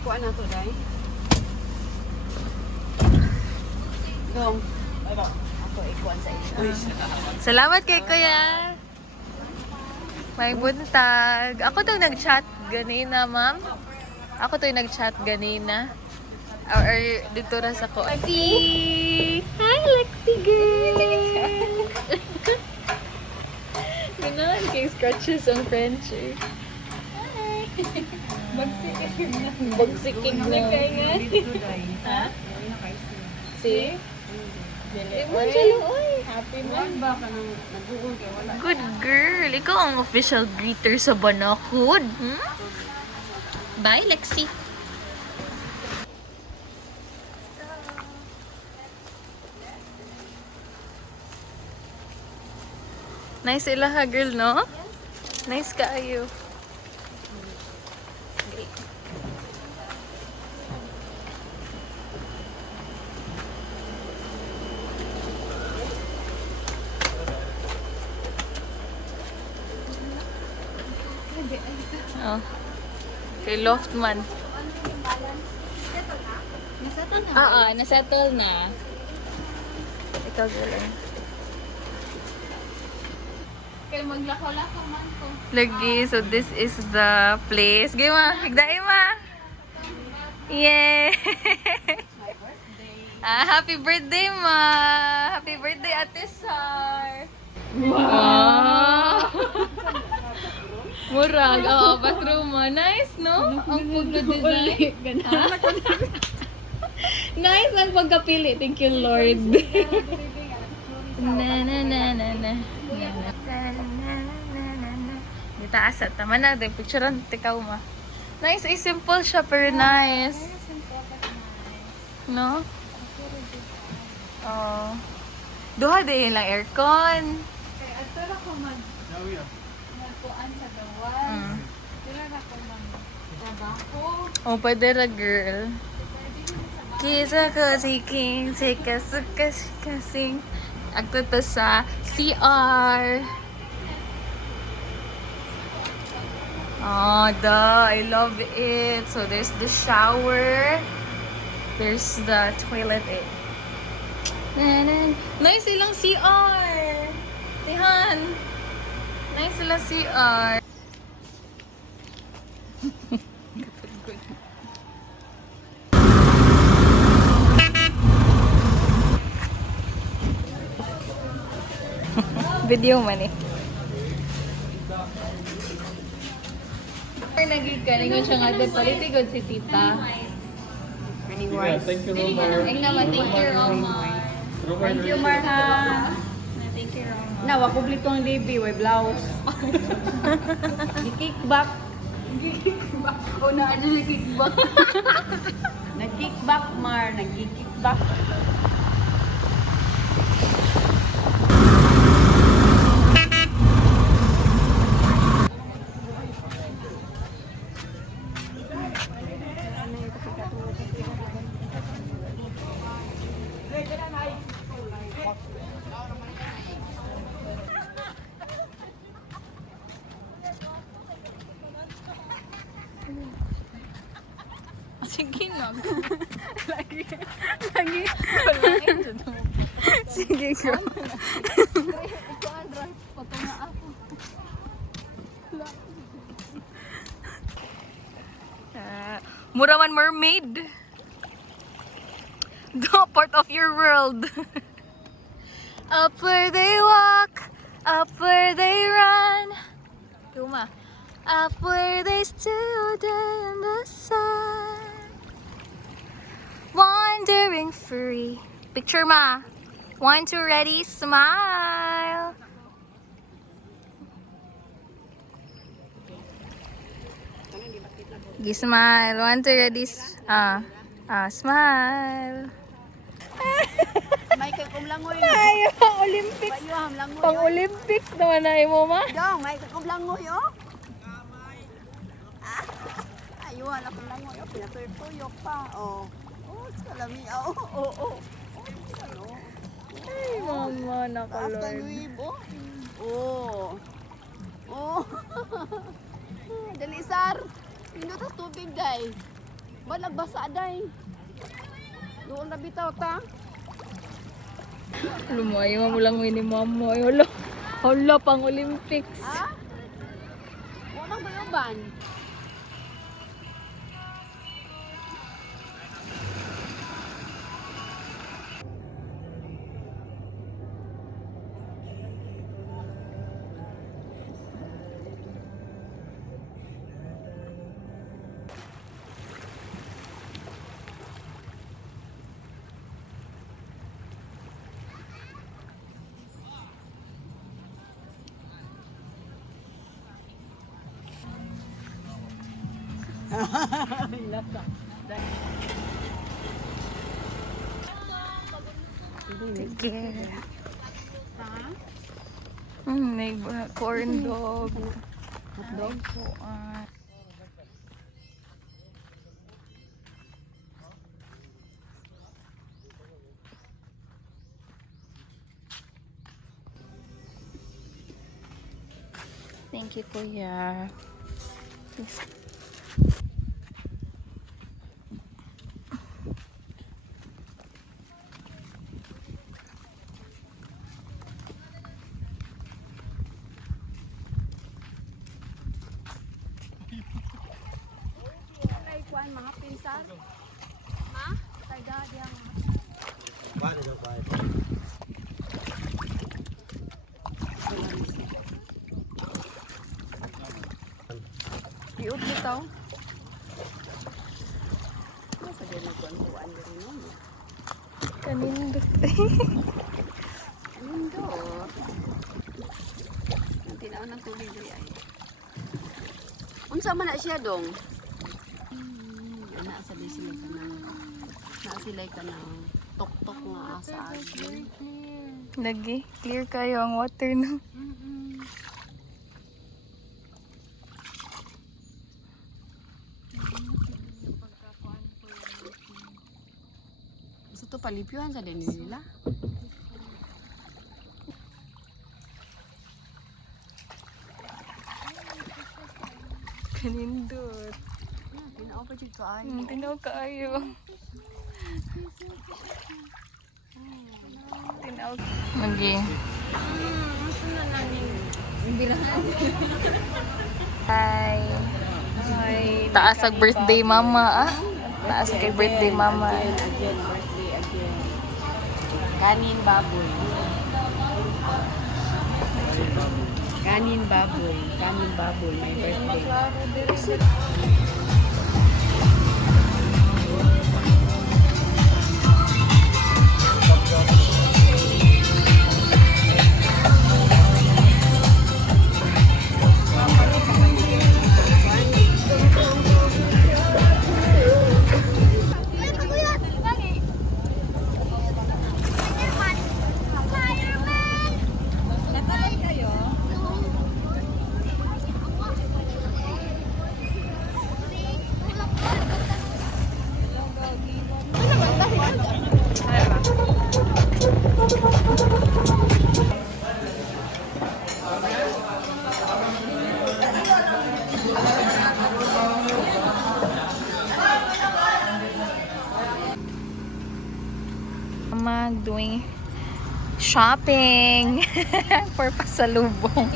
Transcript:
ikuan na to, day. Dong. Ako ikuan sa iyo. Salamat kay Kuya. May buntag. Ako to nag-chat ganina, ma'am. Ako to nag-chat ganina. Or dito ra sa ko. Lexi! Hi, Lexi girl! Gano'n kay scratches ang French eh. Hi! Bagsikin na. Bagsikin na. Ha? See? Happy man ba ka nang nagugol kay wala? Good girl. Ikaw ang official greeter sa Banakod. Hmm? Bye, Lexi. Nice sila ha, girl, no? Nice kaayo. Oh. Kay Loftman. Nasettle na. Nasettle na. Ikaw galing. Kaya maglakaw-lakaw man ko. Lagi, so this is the place. Gay ma, higdae ma. Yay! Happy birthday ma! Happy birthday Ate Sar! Wow! Murag, bathroom mo. Nice, no? Ang pagka-design. Nice ang pagkapili. Thank you, Lord. Na na na na na. Dito asa. Tama na. Picturean. Tikaw ma. Nice. Simple siya pero nice. No? Oh. Duha din lang aircon. Kaya ato na ko magkuan sa gawas. Dila na ko trabaho. Oh, pwede ra girl. Kisa ko si King, sika suka kasing. Agto to sa CR. Oh, I love it. So there's the shower. There's the toilet. Nice silang CR. Tihan. Nice sila CR. Video man eh. Nagikalingon siya nga doon. Palitigod si tita. Yeah, thank you, Romar. Ay naman, thank you, Roma. Thank you, Marha. Thank you, Roma. Nawa, publiko ang libi, way blouse. Gi-kickback. Gi-kickback. O, na-adyo si kickback. Nag-kickback, Mar. Nag-kickback. Sige na. Lagi. Sige ko. Ito ang drive. Pagka na ako. Muraman mermaid. The part of your world. Up where they walk, up where they run. Tuma. Up where they stood in the sun. Wandering free. Picture ma. 1, 2, ready, smile. Smile. 1, 2, ready. Smile. May kakumlangoy. Ay, Olympics. Pang Olympics naman na mo ma. Dong, may kakumlangoy, oh. Ayun, ako langoy. Oh, pinatuyok pa. Oh. Oh, salami. Oh, oh, oh. Ay, mama, Taas nakalord. ng wib, oh. Oh. Oh. Dali, Sar. Pindot ang tubig, guys. Balag basa day. Doon na bitaw ta. Lumayo mo lang ni mama. Ay, hala. Hala, pang Olympics. Ha? Walang bayoban. Sige. May corn dog. Hotdog po. Thank you, Kuya. Please. Kay kuan mga pinsar. Ha? Kay daddy ang Iut bitaw. Sa ganun kuan diri no. Kanindot. Lindo. Ang tinaw ng tubig diri ay. Unsa man na siya dong? Ana sa sila kanang sila kanang tok-tok nga asa agi. Lagi. Clear kayo ang water, no? Gusto to palipyuhan sa din nila. Kanindot. Tinaw pa jud kaayo. Tinaw kaayo. Tinaw. Magi. Hi. Hi. Taas ang birthday mama, ah. Taas kay birthday mama. Again. Kanin baboy. Kanin baboy, my birthday. Mama doing shopping for pasalubong.